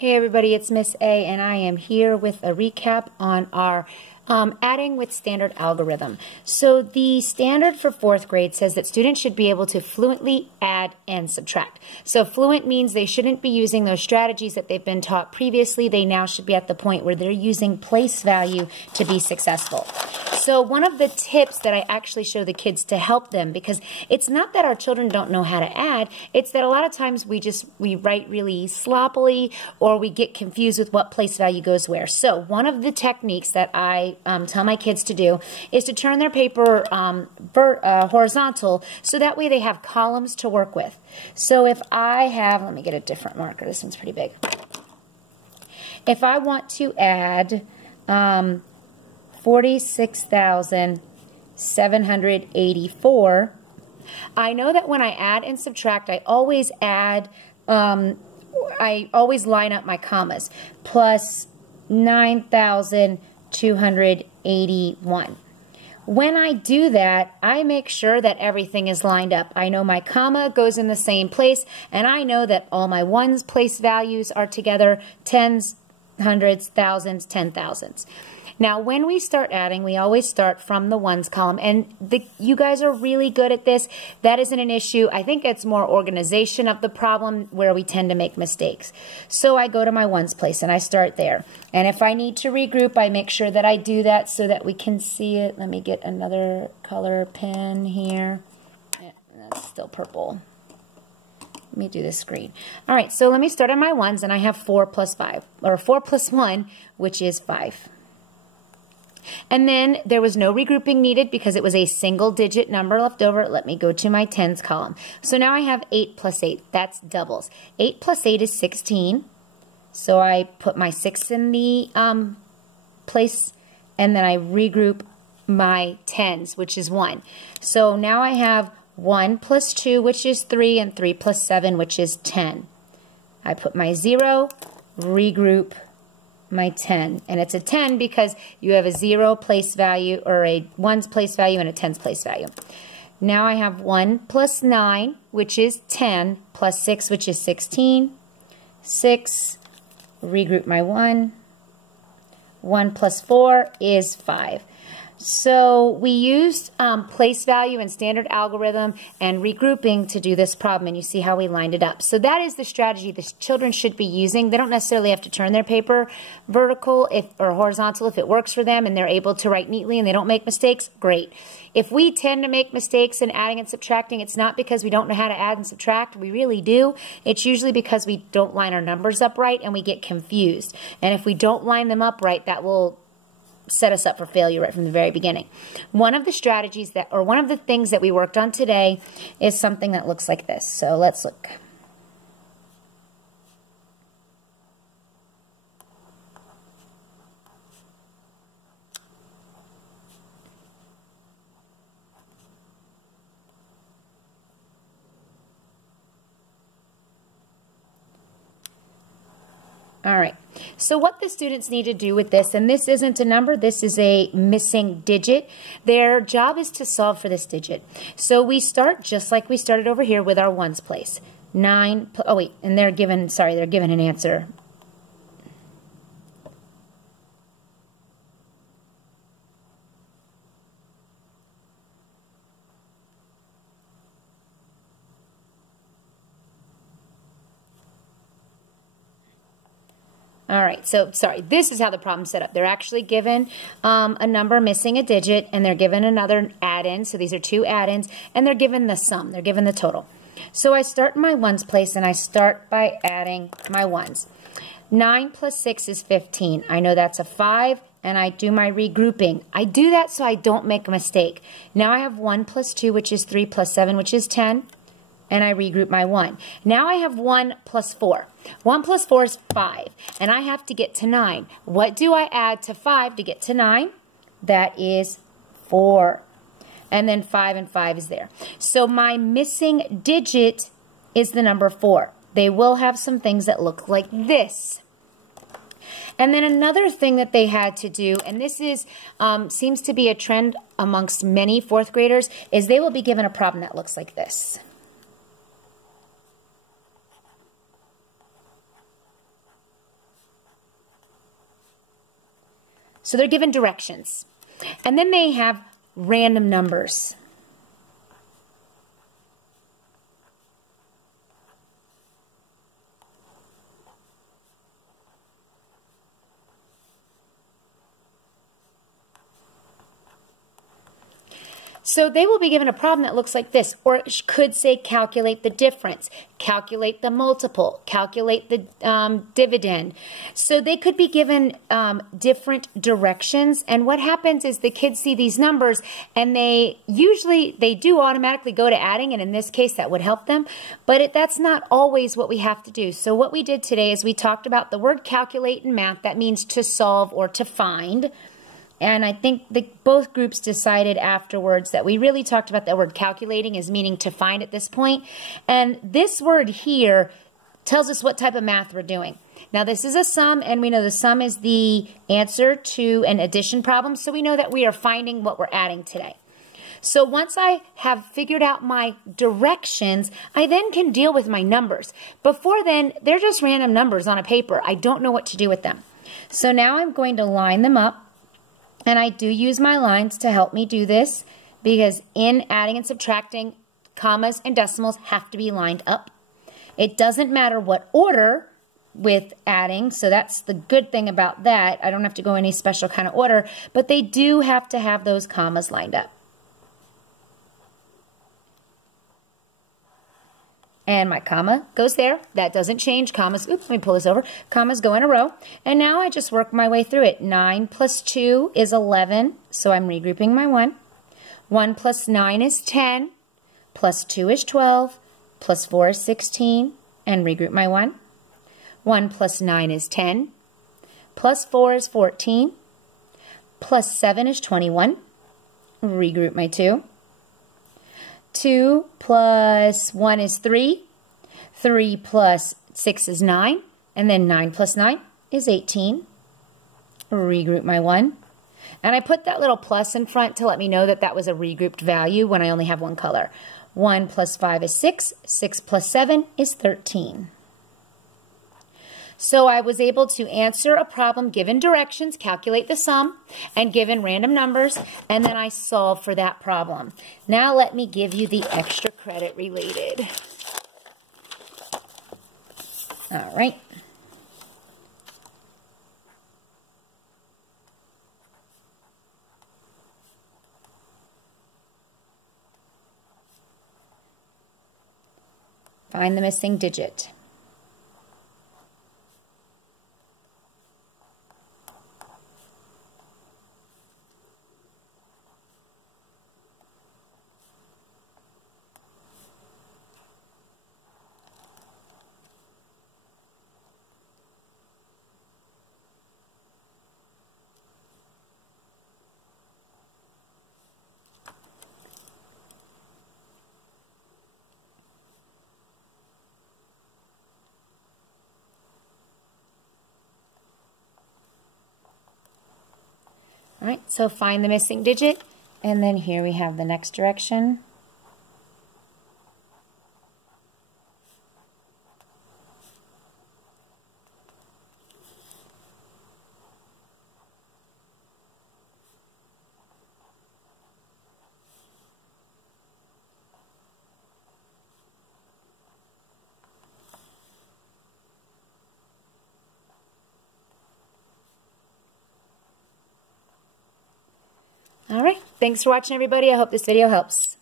Hey everybody, it's Miss A and I am here with a recap on our adding with standard algorithm. So the standard for 4th grade says that students should be able to fluently add and subtract. So fluent means they shouldn't be using those strategies that they've been taught previously. They now should be at the point where they're using place value to be successful. So one of the tips that I actually show the kids to help them, because it's not that our children don't know how to add, it's that a lot of times we write really sloppily or we get confused with what place value goes where. So one of the techniques that I tell my kids to do is to turn their paper horizontal so that way they have columns to work with. So if I have, let me get a different marker, this one's pretty big. If I want to add 46,784, I know that when I add and subtract, I always add, I always line up my commas, plus 9,281. When I do that, I make sure that everything is lined up. I know my comma goes in the same place, and I know that all my ones place values are together, tens, hundreds, thousands, 10,000s. Now, when we start adding, we always start from the ones column, and you guys are really good at this. That isn't an issue. I think it's more organization of the problem where we tend to make mistakes. So I go to my ones place, and I start there. And if I need to regroup, I make sure that I do that so that we can see it. Let me get another color pen here. Yeah, that's still purple. Let me do this green. All right, so let me start on my ones, and I have 4 plus 5, or 4 plus 1, which is 5. And then there was no regrouping needed because it was a single digit number left over. Let me go to my tens column. So now I have 8 plus 8. That's doubles. 8 plus 8 is 16. So I put my 6 in the place, and then I regroup my tens, which is 1. So now I have 1 plus 2, which is 3, and 3 plus 7, which is 10. I put my 0, regroup my 10, and it's a 10 because you have a 0 place value, or a 1's place value, and a 10's place value. Now I have 1 plus 9, which is 10, plus 6, which is 16. 6, regroup my 1. 1 plus 4 is 5. So we used place value and standard algorithm and regrouping to do this problem, and you see how we lined it up. So that is the strategy the children should be using. They don't necessarily have to turn their paper vertical or horizontal if it works for them and they're able to write neatly and they don't make mistakes, great. If we tend to make mistakes in adding and subtracting, it's not because we don't know how to add and subtract. We really do. It's usually because we don't line our numbers up right and we get confused. And if we don't line them up right, that will set us up for failure right from the very beginning. One of the strategies that, or one of the things that we worked on today is something that looks like this. So let's look. All right, so what the students need to do with this, and this isn't a number, this is a missing digit. Their job is to solve for this digit. So we start just like we started over here with our ones place. 9, oh wait, and they're given, sorry, they're given an answer. All right, so sorry, this is how the problem's set up. They're actually given a number missing a digit, and they're given another add-in. So these are 2 add-ins, and they're given the sum. They're given the total. So I start in my ones place, and I start by adding my ones. 9 plus 6 is 15. I know that's a 5, and I do my regrouping. I do that so I don't make a mistake. Now I have 1 plus 2, which is 3, plus 7, which is 10. And I regroup my 1. Now I have 1 plus 4. 1 plus 4 is 5, and I have to get to 9. What do I add to 5 to get to 9? That is 4. And then 5 and 5 is there. So my missing digit is the number 4. They will have some things that look like this. And then another thing that they had to do, and this is seems to be a trend amongst many 4th graders, is they will be given a problem that looks like this. So they're given directions. And then they have random numbers. So they will be given a problem that looks like this, or it could say calculate the difference, calculate the multiple, calculate the dividend. So they could be given different directions, and what happens is the kids see these numbers and they do automatically go to adding, and in this case that would help them, but that's not always what we have to do. So what we did today is we talked about the word calculate in math. That means to solve or to find. And I think both groups decided afterwards that we really talked about the word calculating as meaning to find at this point. And this word here tells us what type of math we're doing. Now this is a sum, and we know the sum is the answer to an addition problem, so we know that we are finding what we're adding today. So once I have figured out my directions, I then can deal with my numbers. Before then, they're just random numbers on a paper. I don't know what to do with them. So now I'm going to line them up. And I do use my lines to help me do this, because in adding and subtracting, commas and decimals have to be lined up. It doesn't matter what order with adding, so that's the good thing about that. I don't have to go any special kind of order, but they do have to have those commas lined up. And my comma goes there. That doesn't change. Commas, oops, let me pull this over. Commas go in a row. And now I just work my way through it. 9 plus 2 is 11, so I'm regrouping my 1. 1 plus 9 is 10, plus 2 is 12, plus 4 is 16, and regroup my 1. 1 plus 9 is 10, plus 4 is 14, plus 7 is 21, regroup my 2. 2 plus 1 is 3. 3 plus 6 is 9. And then 9 plus 9 is 18. Regroup my 1. And I put that little plus in front to let me know that that was a regrouped value when I only have one color. 1 plus 5 is 6. 6 plus 7 is 13. So I was able to answer a problem given directions, calculate the sum, and given random numbers, and then I solved for that problem. Now let me give you the extra credit related. All right. Find the missing digit. All right, so find the missing digit, and then here we have the next direction. All right, thanks for watching, everybody. I hope this video helps.